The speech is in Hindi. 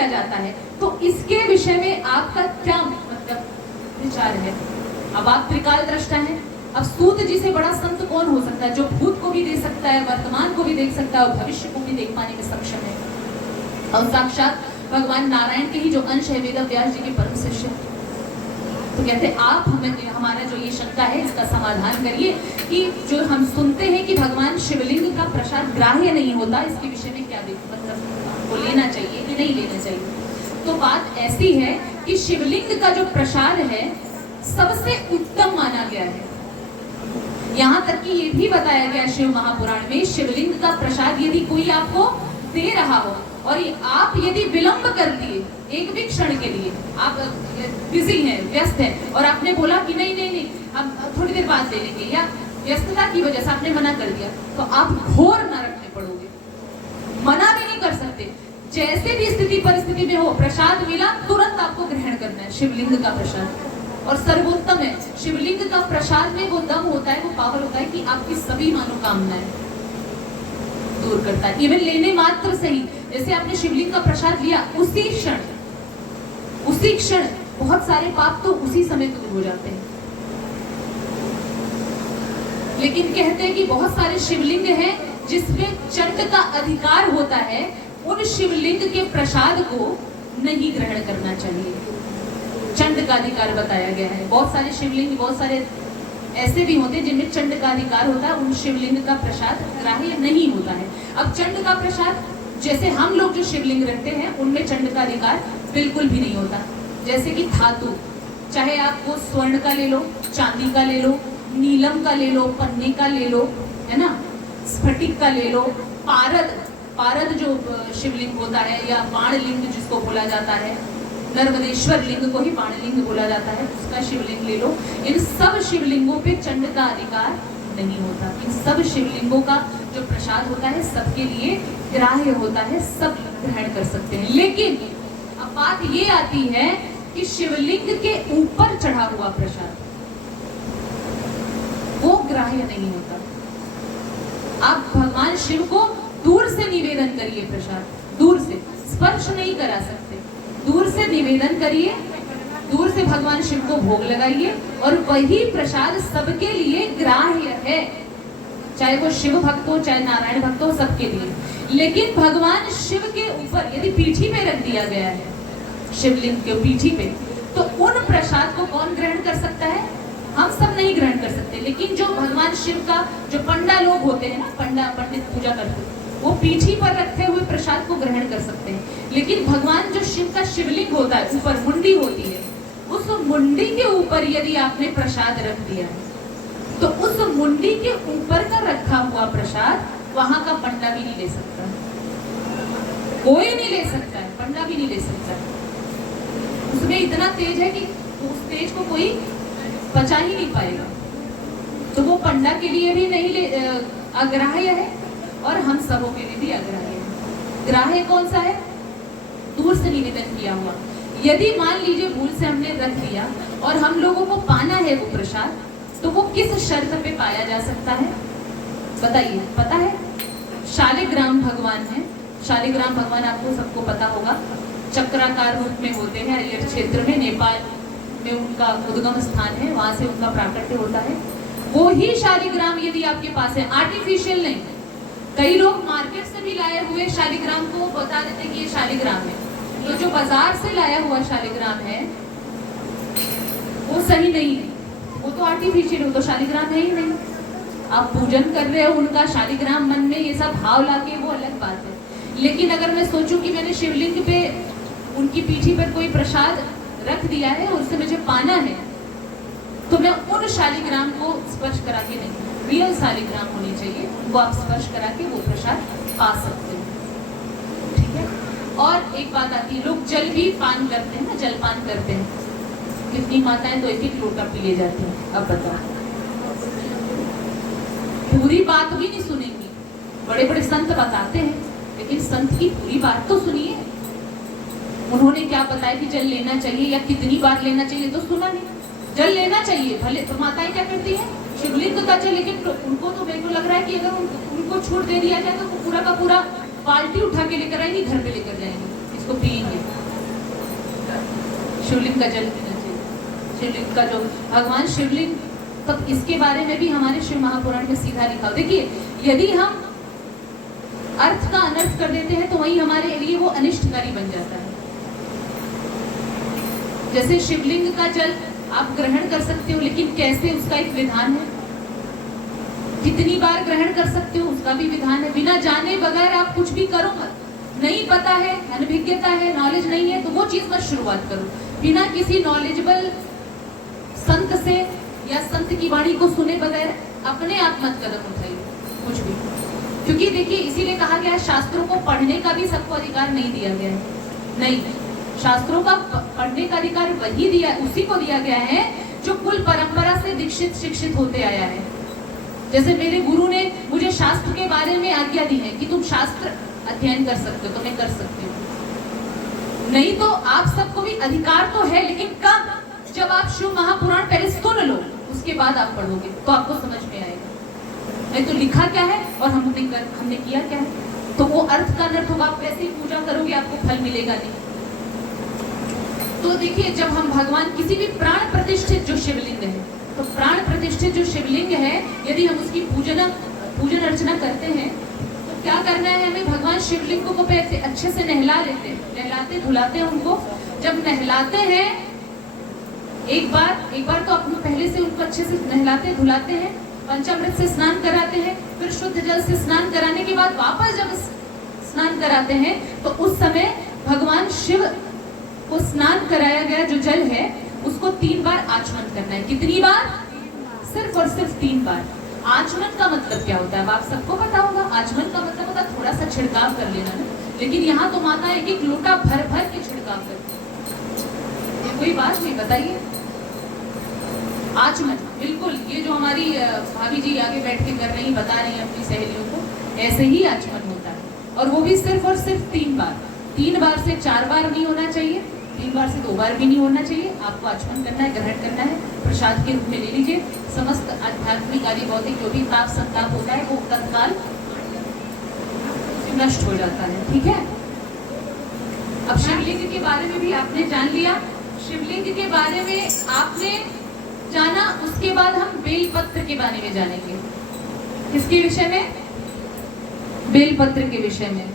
किया जाता है। तो इसके विषय में आपका क्या मतलब विचार है? अब आप त्रिकाल दृष्टा हैं, अब सूत जी से बड़ा संत कौन हो सकता है, जो भूत को भी देख सकता है, वर्तमान को भी देख सकता है और भविष्य को भी देख पाने में सक्षम है, और साक्षात भगवान नारायण के ही जो अंश है, वेद व्यास जी के परम शिष्य। तो कहते हैं आप हमें, हमारा जो ये शंका है इसका समाधान करिए कि जो हम सुनते हैं कि भगवान शिवलिंग का प्रसाद ग्राह्य नहीं होता, इसके विषय में क्या मतलब हमको लेना चाहिए कि नहीं लेना चाहिए? तो बात ऐसी है कि शिवलिंग का जो प्रसाद है सबसे उत्तम माना गया है। यहाँ तक कि ये भी बताया गया शिव महापुराण में, शिवलिंग का प्रसाद यदि कोई आपको दे रहा हो और आप यदि विलंब कर दिए एक भी क्षण के लिए, आप बिजी हैं, व्यस्त हैं, और आपने बोला कि नहीं नहीं नहीं हम थोड़ी देर बाद ले लेंगे, या व्यस्तता की वजह से आपने मना कर दिया, तो आप घोर नरक में पड़ोगे। मना भी नहीं कर सकते, जैसे भी स्थिति परिस्थिति में हो, प्रसाद मिला तुरंत आपको ग्रहण करना है शिवलिंग का प्रसाद, और सर्वोत्तम है। शिवलिंग का प्रसाद में वो दम होता है, वो पावर होता है कि आपकी सभी मनोकामनाएं दूर करता है। इवन लेने मात्र से ही, जैसे आपने शिवलिंग का प्रसाद लिया, उसी क्षण बहुत सारे पाप तो उसी समय दूर हो जाते हैं। लेकिन कहते हैं कि बहुत सारे शिवलिंग हैं जिसमें चंड का अधिकार होता है, उन शिवलिंग के प्रसाद को नहीं ग्रहण करना चाहिए। चंड का अधिकार बताया गया है। बहुत सारे शिवलिंग, बहुत सारे ऐसे भी होते हैं जिनमें चंड का अधिकार होता है, उन शिवलिंग का प्रसाद ग्राह्य नहीं होता है। अब चंड का प्रसाद, जैसे हम लोग जो शिवलिंग रखते हैं उनमें चंड का अधिकार बिल्कुल भी नहीं होता। जैसे कि धातु, चाहे आप वो स्वर्ण का ले लो, चांदी का ले लो, नीलम का ले लो, पन्ने का ले लो, है ना, स्फटिक का ले लो, पारद जो शिवलिंग होता है, या बाणलिंग जिसको बोला जाता है, नर्मदेश्वर लिंग को ही बाणलिंग बोला जाता है, उसका शिवलिंग ले लो। इन सब शिवलिंगों पे चंड का अधिकार नहीं होता। इन सब शिवलिंगों का जो प्रसाद होता है सबके लिए ग्राह्य होता है, सब ग्रहण कर सकते हैं। लेकिन अब बात ये आती है कि शिवलिंग के ऊपर चढ़ा हुआ प्रसाद वो ग्राह्य नहीं होता। आप भगवान शिव को दूर से निवेदन करिए, प्रसाद दूर से, स्पर्श नहीं करा सकते, दूर से निवेदन करिए, दूर से भगवान शिव को भोग लगाइए, और वही प्रसाद सबके लिए ग्राह्य है, चाहे वो शिव भक्त हो चाहे नारायण भक्त हो, सबके लिए। लेकिन भगवान शिव के ऊपर यदि पीठी पे रख दिया गया है, शिवलिंग के पीठी पे, तो उन प्रसाद को कौन ग्रहण कर सकता है? हम सब नहीं ग्रहण कर सकते। लेकिन जो भगवान शिव का जो पंडा लोग होते हैं ना, पंडित पूजा करते हैं, वो पीठी पर रखे हुए प्रसाद को ग्रहण कर सकते हैं। लेकिन भगवान जो शिव का शिवलिंग होता है, ऊपर मुंडी होती है, उस मुंडी के ऊपर यदि आपने प्रसाद रख दिया तो उस मुंडी के ऊपर का रखा हुआ प्रसाद वहां का पंडा भी नहीं ले सकता, कोई नहीं ले सकता है, पंडा भी नहीं ले सकता। उसमें इतना तेज है कि उस तेज को कोई पचा ही नहीं पाएगा। तो वो पंडा के लिए भी नहीं अग्राह्य है, और हम सबों के लिए भी अग्राह्य है। ग्राह्य कौन सा है? दूर से निवेदन किया हुआ। यदि मान लीजिए भूल से हमने रख दिया और हम लोगों को पाना है वो प्रसाद, तो वो किस शर्त पे पाया जा सकता है बताइए? पता है? शालिग्राम भगवान है। शालिग्राम भगवान आपको सबको पता होगा, चक्राकार रूप में होते हैं। अलियर क्षेत्र में, नेपाल में उनका उद्गम स्थान है, वहां से उनका प्राकट्य होता है। वो ही शालिग्राम यदि आपके पास है, आर्टिफिशियल नहीं। कई लोग मार्केट से भी लाए हुए शालिग्राम को बता देते कि ये शालिग्राम है, तो जो बाजार से लाया हुआ शालिग्राम है वो सही नहीं है, वो तो आर्टिफिशियल, वो तो शालिग्राम है ही नहीं। आप पूजन कर रहे हो उनका, शालिग्राम मन में ये सब भाव लाके, वो अलग बात है। लेकिन अगर मैं सोचूं कि मैंने शिवलिंग पे उनकी पीठी पर कोई प्रसाद रख दिया है और उससे मुझे पाना है, तो मैं उन शालिग्राम को स्पर्श करा के नहीं, रियल शालिग्राम होनी चाहिए, वो आप स्पर्श करा के वो प्रसाद पा सकते हो। ठीक है। और एक बात आती है, लोग जल भी पान करते हैं ना, जलपान करते हैं। कितनी माताएं तो एक एक लोटा पी ले जाती हैं। अब बताओ, पूरी बात भी नहीं सुनेंगी। बड़े बड़े संत बताते हैं, लेकिन संत की पूरी बात तो सुनिए। उन्होंने क्या बताया कि जल लेना चाहिए या कितनी बार लेना चाहिए, तो सुना नहीं। जल लेना चाहिए भले, तो माताएं क्या करती हैं, शिवलिंग का जल, लेकिन उनको तो मेरे को लग रहा है कि अगर उनको छूट दे दिया जाए तो पूरा का पूरा बाल्टी उठा के लेकर आएंगी, घर पे लेकर जाएंगे, इसको पिएंगे। शिवलिंग का जल पीना चाहिए। शिवलिंग का जो भगवान शिवलिंग, तब इसके बारे में भी हमारे शिव महापुराण में सीधा लिखा। देखिए, यदि हम अर्थ का अनर्थ कर देते हैं तो वही हमारे लिए वो अनिष्टकारी बन जाता है। जैसे शिवलिंग का जल आप ग्रहण कर सकते हो, लेकिन कैसे, उसका एक विधान है। कितनी बार ग्रहण कर सकते हो उसका भी विधान है। बिना जाने बगैर आप कुछ भी करो मत। नहीं पता है, अनभिज्ञता है, नॉलेज नहीं है, तो वो चीज मत शुरुआत करो। बिना किसी नॉलेजेबल संत से या संत की वाणी को सुने बगैर अपने आप मत कदम उठाइए कुछ भी। क्योंकि देखिए, इसीलिए कहा गया है शास्त्रों को पढ़ने का भी सबको अधिकार नहीं दिया गया है। नहीं, शास्त्रों का पढ़ने का अधिकार वही दिया, उसी को दिया गया है जो कुल परंपरा से दीक्षित शिक्षित होते आया है। जैसे मेरे गुरु ने मुझे शास्त्र के बारे में आज्ञा दी है कि तुम शास्त्र अध्ययन कर सकते हो, तो मैं कर सकती हूँ। नहीं तो आप सबको भी अधिकार तो है, लेकिन कब? जब आप शिव महापुराण पहले सुन लो, उसके बाद आप पढ़ोगे तो आपको समझ में आएगा। नहीं तो लिखा क्या है और हमने किया क्या है, तो वो अर्थ का अनर्थ होगा। आप वैसे ही पूजा करोगे, आपको फल मिलेगा नहीं। तो देखिए, जब हम भगवान किसी भी प्राण प्रतिष्ठित जो शिवलिंग है, तो प्राण प्रतिष्ठित जो शिवलिंग है, यदि हम उसकी पूजन अर्चना करते हैं तो क्या करना है हमें? भगवान शिवलिंग को पहले अच्छे से नहला लेते हैं, नहलाते धुलाते हैं उनको। जब नहलाते हैं एक बार तो अपने पहले से उनको अच्छे से नहलाते धुलाते हैं, पंचामृत से स्नान कराते हैं, फिर शुद्ध जल से स्नान कराने के बाद वापस जब स्नान कराते हैं तो उस समय भगवान शिव को स्नान कराया गया जो जल है उसको 3 बार आचमन करना है। कितनी बार? सिर्फ और सिर्फ 3 बार। आचमन का मतलब क्या होता है? अब आप सबको पता होगा। आचमन का मतलब होता है थोड़ा सा छिड़काव कर लेना ना, लेकिन यहाँ तो माता एक लोटा भर भर के छिड़काव करती है। ये कोई बात नहीं, बताइए। आचमन बिल्कुल, ये जो हमारी भाभी जी आगे बैठ के कर रही, बता रही है अपनी सहेलियों को, ऐसे ही आचमन होता है। और वो भी सिर्फ और सिर्फ 3 बार। 3 बार से 4 बार नहीं होना चाहिए, 3 बार से 2 बार भी नहीं होना चाहिए। आपको आचमन करना है, ग्रहण करना है, प्रसाद के रूप में ले लीजिए। समस्त आध्यात्मिक आदि भौतिक जो भी पाप संताप होता है वो तत्काल नष्ट हो जाता है। ठीक है। अब शिवलिंग के बारे में भी आपने जान लिया। शिवलिंग के बारे में आपने जाना, उसके बाद हम बेलपत्र के बारे में जानेंगे। किसके विषय में? बेलपत्र के विषय में।